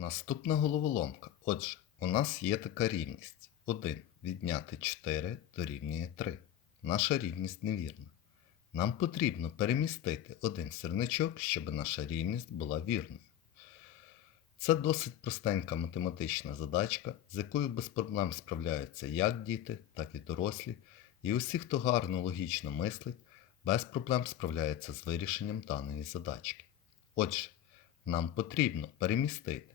Наступна головоломка. Отже, у нас є така рівність. 1 відняти 4 дорівнює 3. Наша рівність невірна. Нам потрібно перемістити один сірничок, щоб наша рівність була вірною. Це досить простенька математична задачка, з якою без проблем справляються як діти, так і дорослі, і усі, хто гарно логічно мислить, без проблем справляється з вирішенням даної задачки. Отже, нам потрібно перемістити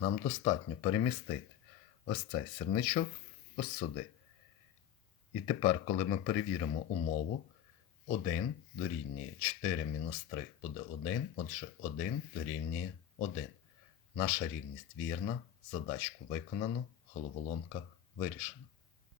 нам достатньо перемістити ось цей сірничок ось сюди. І тепер, коли ми перевіримо умову, 1 дорівнює 4 мінус 3 буде 1, отже 1 дорівнює 1. Наша рівність вірна, задачку виконано, головоломка вирішена.